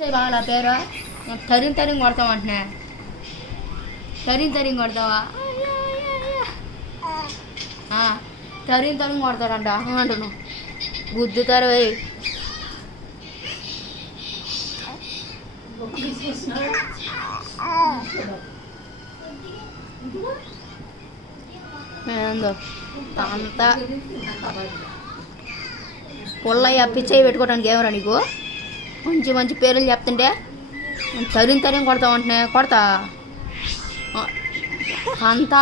బాగా పేరు తరిం తరిం కొడతావు అంటున్నా తరిం తరిం కొడతావా తరిం తరిం కొడతాడంట అంటున్నావు గుద్దుతారు ఏందో అంతా పుల్లయ్య పిచ్చయ్య పెట్టుకోవడానికి ఏమరా నీకు మంచి మంచి పేర్లు చెప్తుంటే తరిం తరిం కొడతావు అంటున్నా కొడతా అంతా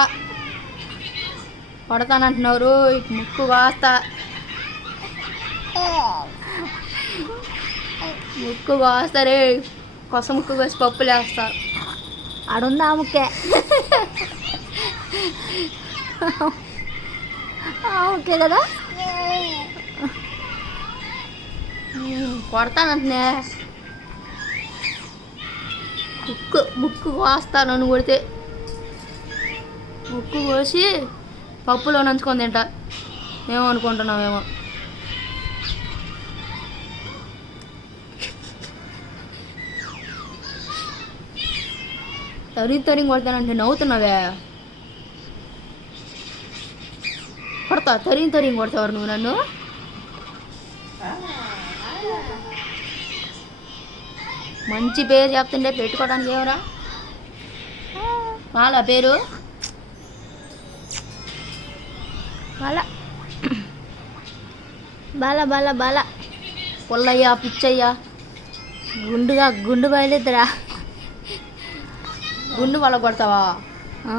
కొడతానంటున్నారు ముక్కు వాస్తా ముక్కు వాస్తారే కొస ముక్కు వేసి పప్పులు వేస్తారు ఆడుందా ఆ ముక్కే ఓకే కదా కొడతానంటున్నా ముక్కు కోస్తా నన్ను కొడితే ముక్కు కోసి పప్పులో నంచుకొని తింటా ఏమో అనుకుంటున్నావేమో తరిగి కొడతానంటే నవ్వుతున్నావే కొడతా తరిగి కొడతావారు నువ్వు నన్ను మంచి పేరు చెప్తుండే పెట్టుకోవడానికి ఏమరా వాళ్ళ పేరు బాల బాల బాల బాల పుల్లయ్య పిచ్చయ్య గుండు బయలుద్రా గుండు వాళ్ళ కొడతావా ఆ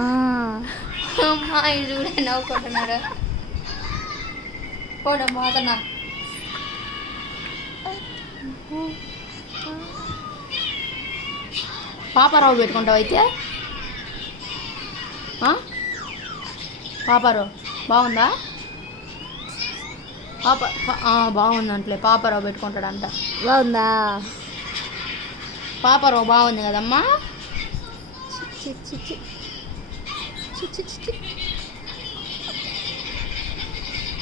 అమ్మా ఇది కూడా నవ్వుకుంటున్నాడు పోడా మాతన్నా పాపారావు పెట్టుకుంటావు అయితే పాపారావు బాగుందా బాగుందంటలే పాపారావు పెట్టుకుంటాడంట బాగుందా పాపారావు బాగుంది కదమ్మా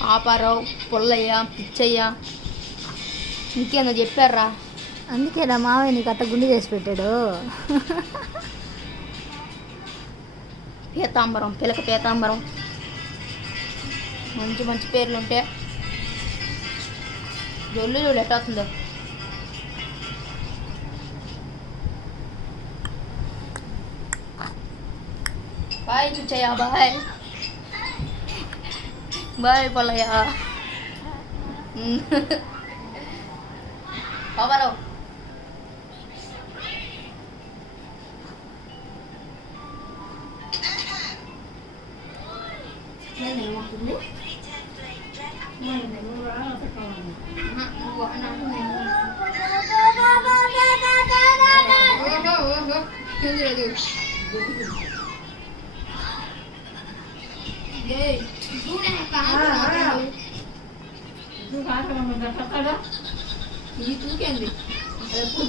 పాపారావు పుల్లయ్య పిచ్చయ్య ఇంకేందో చెప్పారా అందుకే నా మావయ్య నీకు అట్ట గుండు చేసి పెట్టాడు పీతాంబరం పిలక పీతాంబరం మంచి మంచి పేర్లు ఉంటే జొల్లు చూడు ఎట్ట వస్తుందో బాయ్ పిచ్చయ్య బాయ్ బాయ్ పుల్లయ్య పాపారావు ఏమవుతుంది ఇది తూకేంది ఎప్పుడు